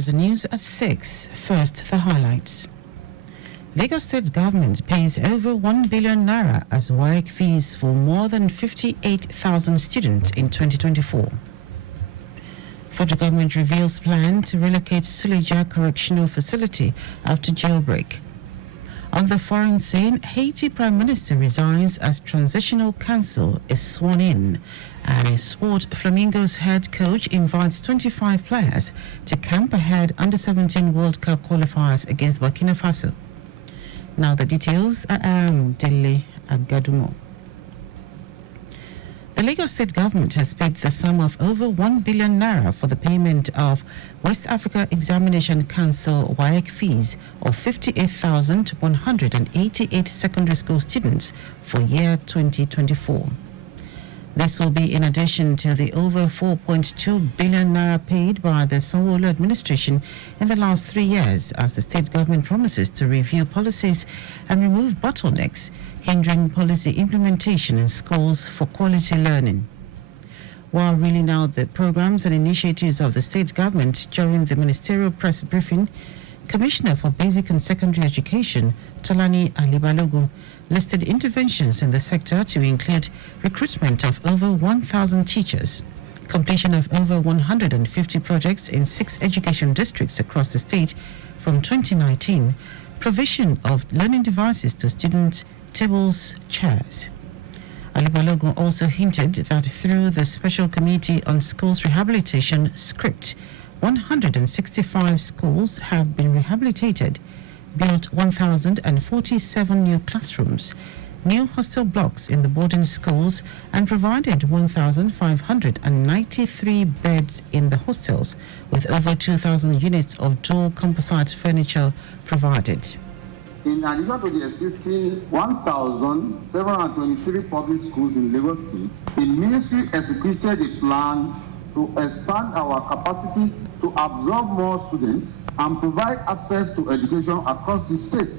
is the news at 6. First, the highlights. Lagos State government pays over 1 billion naira as WAEC fees for more than 58,000 students in 2024. Federal government reveals plan to relocate Suleja Correctional Facility after jailbreak. On the foreign scene, Haiti Prime Minister resigns as Transitional Council is sworn in, and Sport Flamingos head coach invites 25 players to camp ahead Under-17 World Cup qualifiers against Burkina Faso. Now the details. I am Dele Agadumo. The Lagos State government has paid the sum of over 1 billion naira for the payment of West Africa Examination Council WAEC fees of 58,188 secondary school students for year 2024. This will be in addition to the over 4.2 billion naira paid by the Sanwo-Olu administration in the last 3 years, as the state government promises to review policies and remove bottlenecks hindering policy implementation in schools for quality learning. While reeling out the programs and initiatives of the state government during the ministerial press briefing, Commissioner for Basic and Secondary Education, Tolani Alibalogun, listed interventions in the sector to include recruitment of over 1,000 teachers, completion of over 150 projects in 6 education districts across the state from 2019, provision of learning devices to students, tables, chairs. Alibalogun also hinted that through the Special Committee on Schools Rehabilitation (SCRIPT), 165 schools have been rehabilitated, built 1,047 new classrooms, new hostel blocks in the boarding schools, and provided 1,593 beds in the hostels, with over 2,000 units of dual composite furniture provided. In addition to the existing 1,723 public schools in Lagos State, the ministry executed a plan to expand our capacity to absorb more students and provide access to education across the state.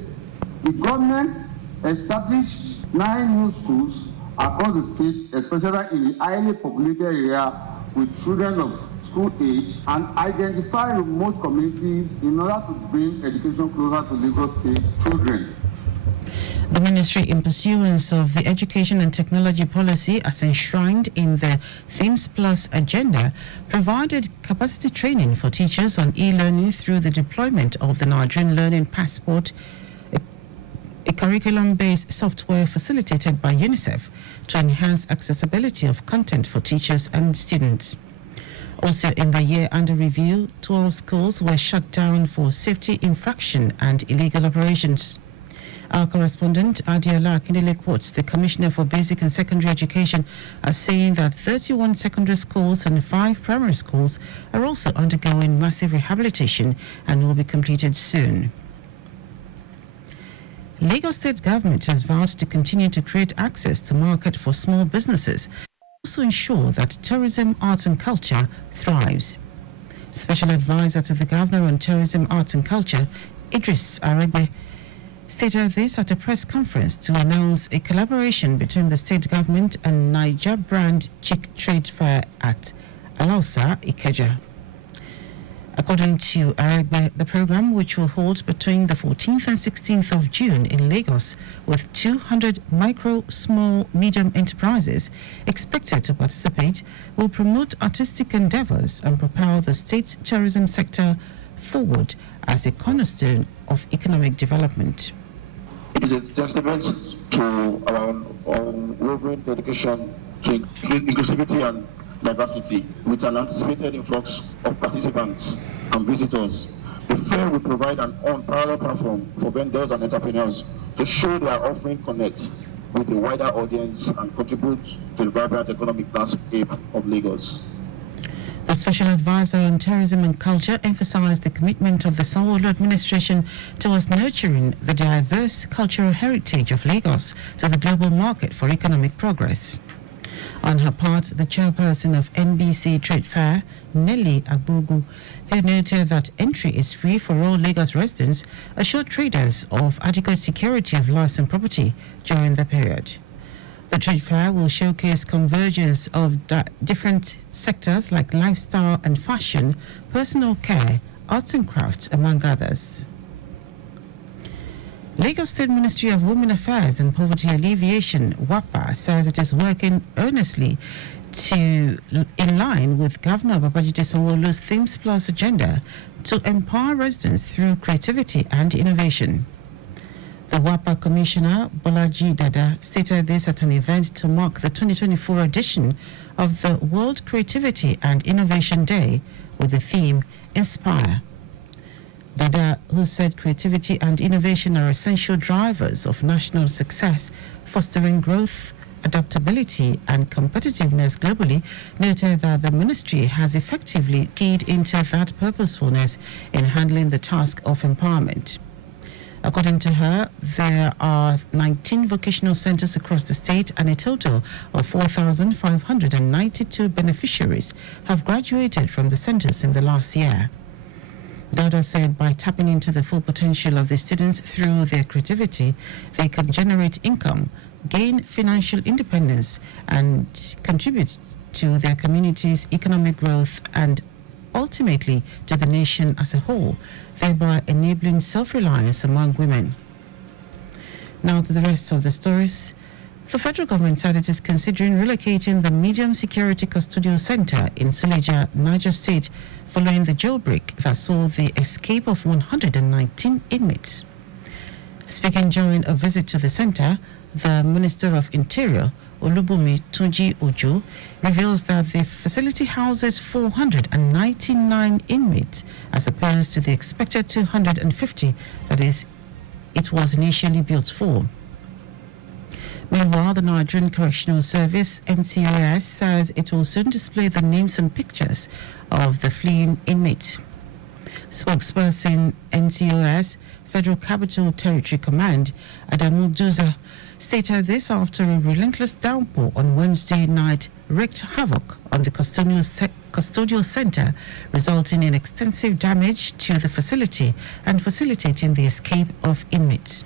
The government established 9 new schools across the state, especially in the highly populated area with children of school age, and identify remote communities in order to bring education closer to Lagos State children. The ministry, in pursuance of the education and technology policy as enshrined in the Themes Plus agenda, provided capacity training for teachers on e-learning through the deployment of the Nigerian Learning Passport, a curriculum-based software facilitated by UNICEF to enhance accessibility of content for teachers and students. Also in the year under review, 12 schools were shut down for safety infraction and illegal operations. Our correspondent, Adiola Akindele, quotes the Commissioner for Basic and Secondary Education as saying that 31 secondary schools and 5 primary schools are also undergoing massive rehabilitation and will be completed soon. Lagos State government has vowed to continue to create access to market for small businesses, also ensure that tourism, arts and culture thrives. Special advisor to the Governor on Tourism, Arts and Culture, Idris Aregbe, stated this at a press conference to announce a collaboration between the state government and Niger Brand Chic Trade Fair at Alausa, Ikeja. According to Aregbe, the program, which will hold between the 14th and 16th of June in Lagos, with 200 micro, small, medium enterprises expected to participate, will promote artistic endeavors and propel the state's tourism sector forward as a cornerstone of economic development. It is a testament to our unwavering dedication to inclusivity and diversity, with an anticipated influx of participants and visitors. The fair will provide an unparalleled platform for vendors and entrepreneurs to show their offering connect with a wider audience and contribute to the vibrant economic landscape of Lagos. The Special Advisor on Tourism and Culture emphasized the commitment of the Sanwo-Olu administration towards nurturing the diverse cultural heritage of Lagos to the global market for economic progress. On her part, the chairperson of NBC Trade Fair, Dele Agadumo, who noted that entry is free for all Lagos residents, assured traders of adequate security of lives and property during the period. The trade fair will showcase convergence of different sectors like lifestyle and fashion, personal care, arts and crafts, among others. Lagos State Ministry of Women Affairs and Poverty Alleviation, WAPA, says it is working earnestly in line with Governor Babajide Sanwo-Olu's Themes Plus agenda to empower residents through creativity and innovation. The WAPA Commissioner, Bolaji Dada, stated this at an event to mark the 2024 edition of the World Creativity and Innovation Day with the theme Inspire. Dada, who said creativity and innovation are essential drivers of national success, fostering growth, adaptability and competitiveness globally, noted that the ministry has effectively keyed into that purposefulness in handling the task of empowerment. According to her, there are 19 vocational centers across the state and a total of 4,592 beneficiaries have graduated from the centers in the last year. Dada said by tapping into the full potential of the students through their creativity, they can generate income, gain financial independence, and contribute to their community's economic growth and ultimately to the nation as a whole, thereby enabling self-reliance among women. Now to the rest of the stories. The federal government said it is considering relocating the medium security custodial center in Suleja, Niger State, following the jailbreak that saw the escape of 119 inmates. Speaking during a visit to the center, the Minister of Interior, Olubunmi Tunji Ojo, reveals that the facility houses 499 inmates as opposed to the expected 250 that is, it was initially built for. Meanwhile, the Nigerian Correctional Service, NCOS, says it will soon display the names and pictures of the fleeing inmates. Spokesperson NCOS, Federal Capital Territory Command, Adamu Duza, stated this after a relentless downpour on Wednesday night wreaked havoc on the custodial center, resulting in extensive damage to the facility and facilitating the escape of inmates.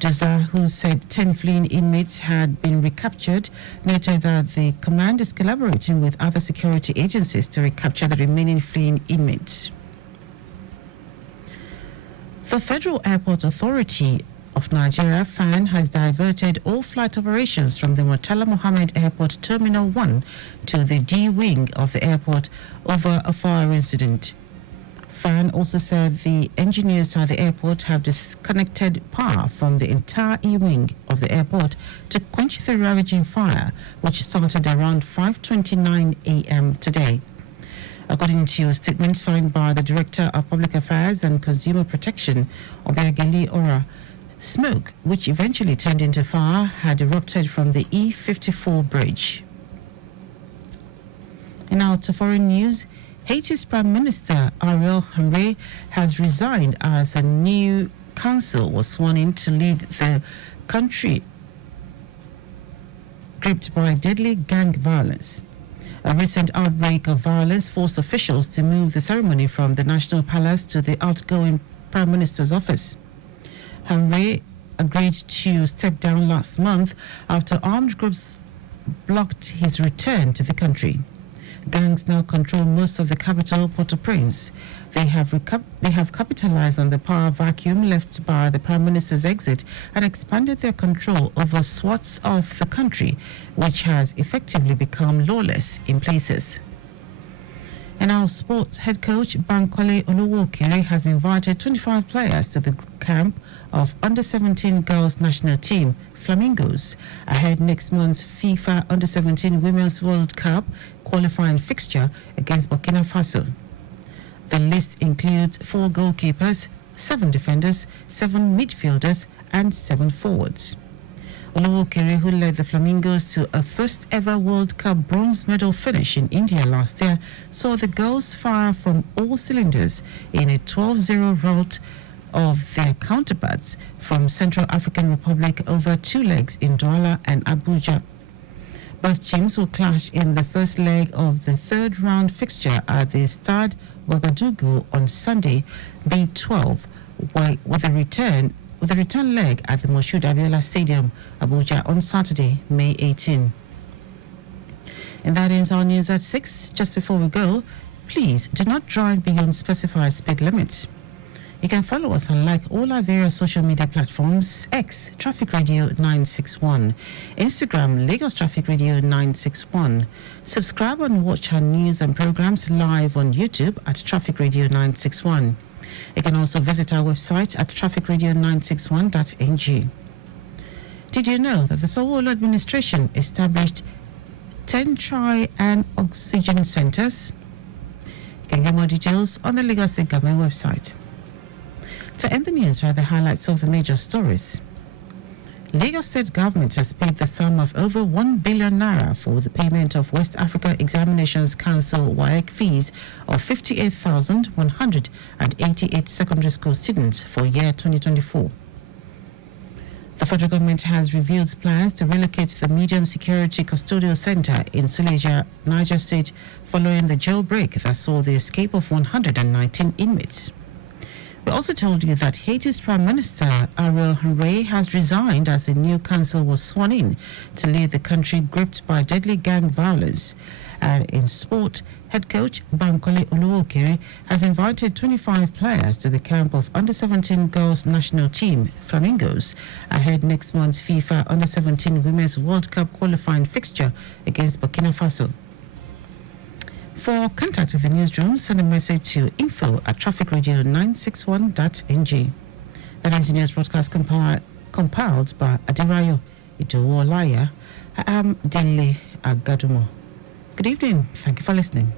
Duza, who said 10 fleeing inmates had been recaptured, noted that the command is collaborating with other security agencies to recapture the remaining fleeing inmates. The Federal Airport Authority of Nigeria, FAN, has diverted all flight operations from the Murtala Mohammed Airport Terminal 1 to the D wing of the airport over a fire incident. FAN also said the engineers at the airport have disconnected power from the entire E-wing of the airport to quench the ravaging fire, which started around 5:29 a.m. today. According to a statement signed by the Director of Public Affairs and Consumer Protection, Obiageli Ora, smoke, which eventually turned into fire, had erupted from the E54 bridge. And now to foreign news. Haiti's Prime Minister Ariel Henry has resigned as a new council was sworn in to lead the country gripped by deadly gang violence. A recent outbreak of violence forced officials to move the ceremony from the National Palace to the outgoing Prime Minister's office. Henry agreed to step down last month after armed groups blocked his return to the country. Gangs now control most of the capital, Port-au-Prince. They have capitalized on the power vacuum left by the Prime Minister's exit and expanded their control over swaths of the country, which has effectively become lawless in places. And our sports head coach, Bankole Oluwokere, has invited 25 players to the camp of Under-17 girls national team, Flamingos, ahead next month's FIFA Under-17 Women's World Cup qualifying fixture against Burkina Faso. The list includes 4 goalkeepers, 7 defenders, 7 midfielders, and 7 forwards. Oluwokere, who led the Flamingos to a first-ever World Cup bronze medal finish in India last year, saw the girls fire from all cylinders in a 12-0 rout of their counterparts from Central African Republic over 2 legs in Douala and Abuja. Both teams will clash in the first leg of the third-round fixture at the Stade Ouagadougou on Sunday, May 12, with a return leg at the Moshood Abiola Stadium, Abuja, on Saturday, May 18. And that ends our news at 6. Just before we go, Please do not drive beyond specified speed limits. You can follow us and like all our various social media platforms: X, Traffic Radio 961, Instagram, Lagos Traffic Radio 961. Subscribe and watch our news and programs live on YouTube at Traffic Radio 961. You can also visit our website at trafficradio961.ng. Did you know that the Sanwo-Olu administration established 10 tri and oxygen centers? You can get more details on the Lagos State Government website. To end the news are the highlights of the major stories. Lagos State Government has paid the sum of over 1 billion naira for the payment of West Africa Examinations Council WAEC fees of 58,188 secondary school students for year 2024. The federal government has revealed plans to relocate the medium security custodial center in Suleja, Niger State, following the jailbreak that saw the escape of 119 inmates. We also told you that Haiti's Prime Minister Ariel Henry has resigned as a new council was sworn in to lead the country gripped by deadly gang violence. And in sport, head coach Bankole Oluokere has invited 25 players to the camp of Under-17 girls national team, Flamingos, ahead next month's FIFA Under-17 Women's World Cup qualifying fixture against Burkina Faso. For contact with the newsroom, send a message to info@trafficradio961.ng. That is the news broadcast compiled by Adirayo Idowo-Olaya. I am Dele Agadumo. Good evening. Thank you for listening.